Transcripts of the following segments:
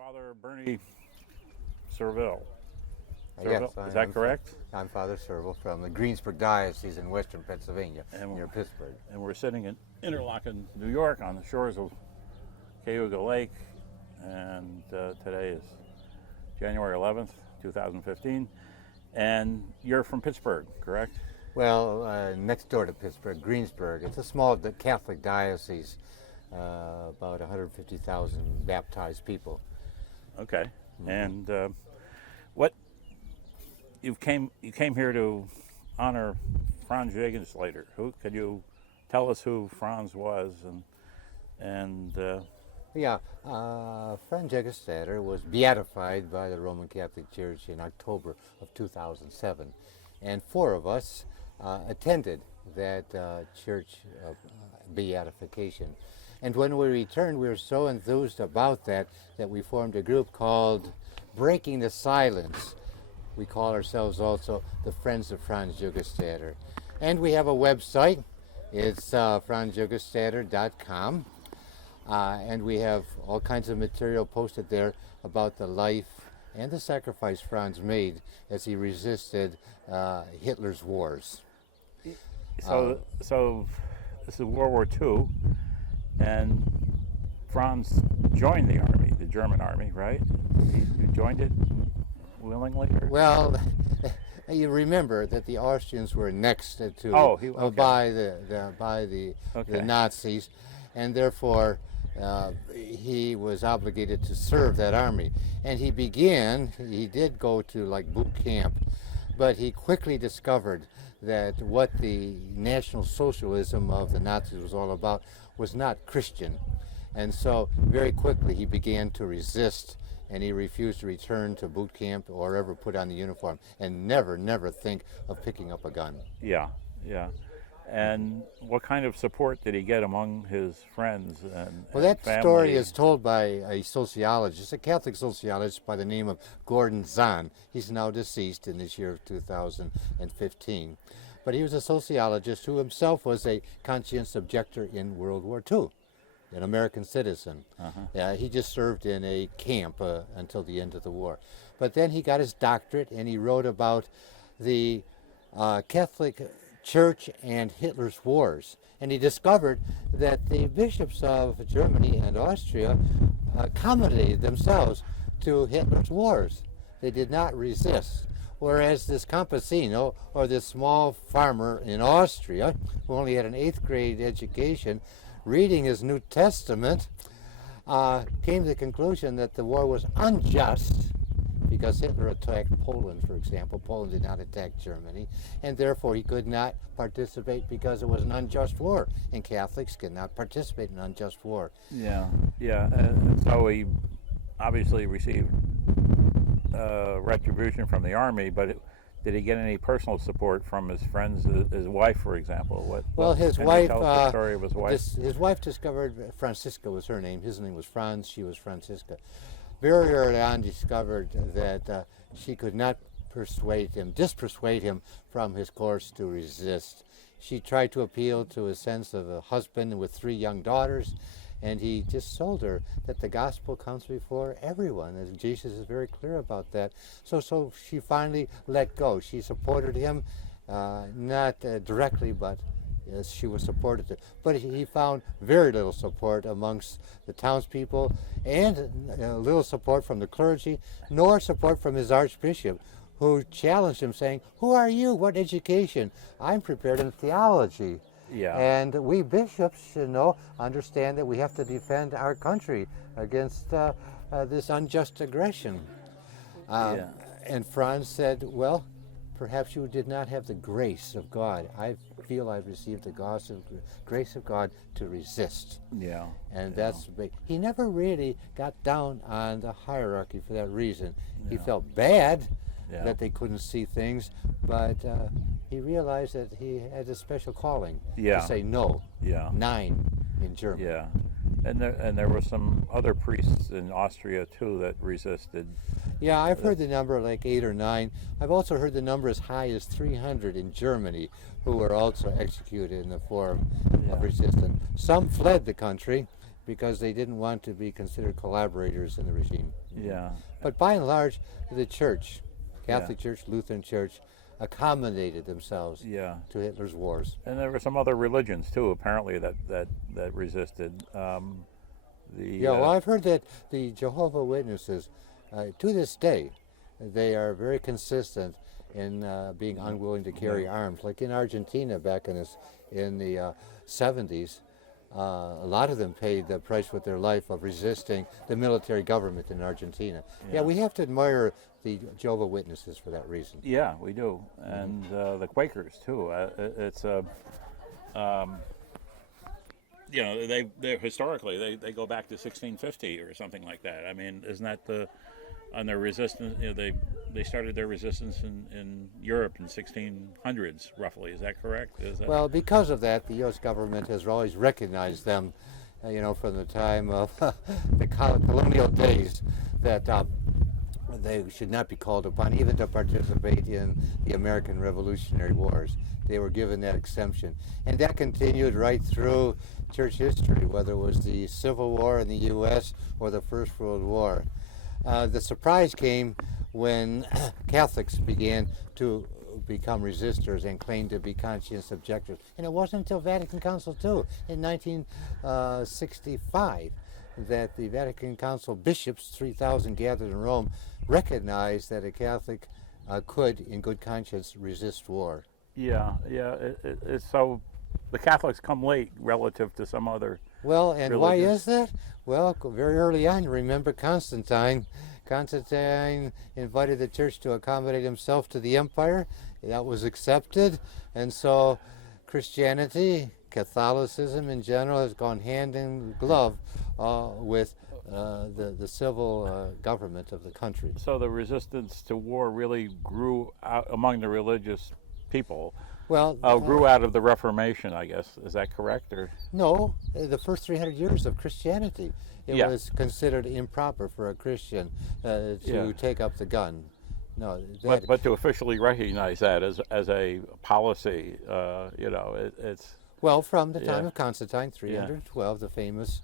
Father Bernard Survil. Yes, Is that correct? I'm Father Survil from the Greensburg Diocese in western Pennsylvania, And near Pittsburgh. And we're sitting in Interlochen, New York, on the shores of Cayuga Lake. And today is January 11th, 2015. And you're from Pittsburgh, correct? Well, next door to Pittsburgh, Greensburg. It's a small Catholic diocese, about 150,000 baptized people. Okay. And what you came here to honor Franz Jagerstatter. Who could you tell us who Franz was? And Franz Jagerstatter was beatified by the Roman Catholic Church in October of 2007, and four of us attended that church beatification. And when we returned, we were so enthused about that we formed a group called Breaking the Silence. We call ourselves also the Friends of Franz Jagerstatter. And we have a website. It's franzjagerstatter.com. And we have all kinds of material posted there about the life and the sacrifice Franz made as he resisted Hitler's wars. So this is World War II, and Franz joined the army, the German army, right? He joined it willingly? Or? Well, you remember that the Austrians were annexed to by the Nazis, and therefore he was obligated to serve that army. And he did go to like boot camp, but he quickly discovered that what the National Socialism of the Nazis was all about was not Christian. And so very quickly he began to resist, and he refused to return to boot camp or ever put on the uniform, and never think of picking up a gun. Yeah. And what kind of support did he get among his friends and that family? Story is told by a sociologist, a Catholic sociologist by the name of Gordon Zahn. He's now deceased in this year of 2015. But he was a sociologist who himself was a conscientious objector in World War II, an American citizen. He just served in a camp until the end of the war. But then he got his doctorate, and he wrote about the Catholic Church and Hitler's wars. And he discovered that the bishops of Germany and Austria accommodated themselves to Hitler's wars. They did not resist. Whereas this campesino, or this small farmer in Austria, who only had an 8th grade education, reading his New Testament, came to the conclusion that the war was unjust because Hitler attacked Poland, for example. Poland did not attack Germany, and therefore he could not participate because it was an unjust war, and Catholics cannot participate in an unjust war. Yeah. So he obviously received retribution from the army, but did he get any personal support from his friends, his wife, for example? His can wife. You tell us the story of his wife? His wife discovered, Francisca was her name. His name was Franz. She was Francisca. Very early on, discovered that she could not dispersuade him from his course to resist. She tried to appeal to his sense of a husband with 3 young daughters, and he just told her that the gospel comes before everyone, and Jesus is very clear about that. So she finally let go. She supported him, not directly, but she was supported. But he found very little support amongst the townspeople, and little support from the clergy, nor support from his archbishop, who challenged him, saying, "Who are you? What education? I'm prepared in theology." Yeah. And we bishops, understand that we have to defend our country against this unjust aggression. And Franz said, "Well, perhaps you did not have the grace of God. I feel I've received the grace of God to resist." Yeah. And that's big. He never really got down on the hierarchy for that reason. He felt bad that they couldn't see things, but he realized that he had a special calling to say no. Yeah. 9 in German. Yeah. And there were some other priests in Austria too that resisted. Yeah, I've heard the number like 8 or 9. I've also heard the number as high as 300 in Germany who were also executed in the form of resistance. Some fled the country because they didn't want to be considered collaborators in the regime. Yeah. But by and large, the church, Catholic Church, Lutheran Church, accommodated themselves Yeah. to Hitler's wars. And there were some other religions too, apparently, that resisted. Well, I've heard that the Jehovah's Witnesses, to this day, they are very consistent in being unwilling to carry arms. Like in Argentina back in the 70s, a lot of them paid the price with their life of resisting the military government in Argentina. Yeah, we have to admire the Jehovah's Witnesses for that reason. Yeah, we do, and the Quakers too. It's they historically they go back to 1650 or something like that. I mean, isn't that on their resistance? They started their resistance in Europe in 1600s, roughly. Is that correct? Well, because of that, the U.S. government has always recognized them, from the time of the colonial days, that they should not be called upon even to participate in the American Revolutionary Wars. They were given that exemption. And that continued right through church history, whether it was the Civil War in the U.S. or the First World War. The surprise came when Catholics began to become resistors and claim to be conscience objectors. And it wasn't until Vatican Council II in 1965 that the Vatican Council bishops, 3,000 gathered in Rome, recognized that a Catholic could, in good conscience, resist war. Yeah. It's so the Catholics come late relative to some other. Well, and religions. why is that? Well, very early on, remember Constantine. Constantine invited the church to accommodate himself to the empire. That was accepted, and so Christianity, Catholicism in general, has gone hand in glove with the civil government of the country. So the resistance to war really grew out among the religious people. Well, grew out of the Reformation, I guess. Is that correct? Or no, the first 300 years of Christianity, it was considered improper for a Christian to take up the gun. No, but to officially recognize that as a policy, it's. Well, from the time of Constantine, 312, the famous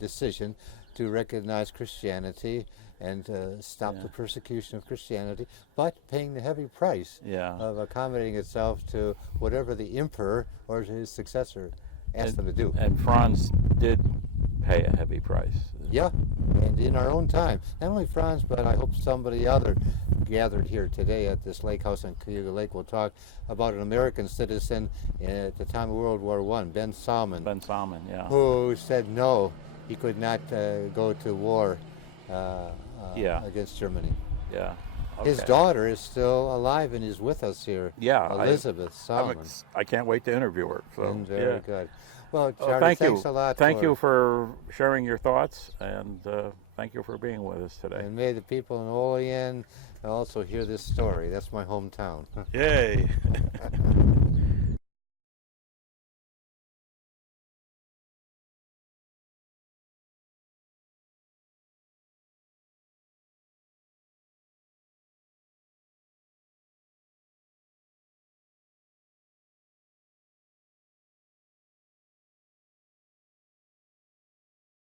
decision to recognize Christianity and stop the persecution of Christianity, but paying the heavy price of accommodating itself to whatever the emperor or his successor asked them to do. And Franz did pay a heavy price. Yeah, and in our own time. Not only Franz, but I hope somebody other gathered here today at this lake house on Cayuga Lake will talk about an American citizen at the time of World War I, Ben Salmon. Ben Salmon, yeah. Who said no, he could not go to war against Germany. Yeah. Okay. His daughter is still alive and is with us here. Yeah. Elizabeth Salmon. I can't wait to interview her. So, and very good. Well, Charlie, thanks a lot. Thank you for sharing your thoughts, and thank you for being with us today. And may the people in Olean also hear this story. That's my hometown. Yay.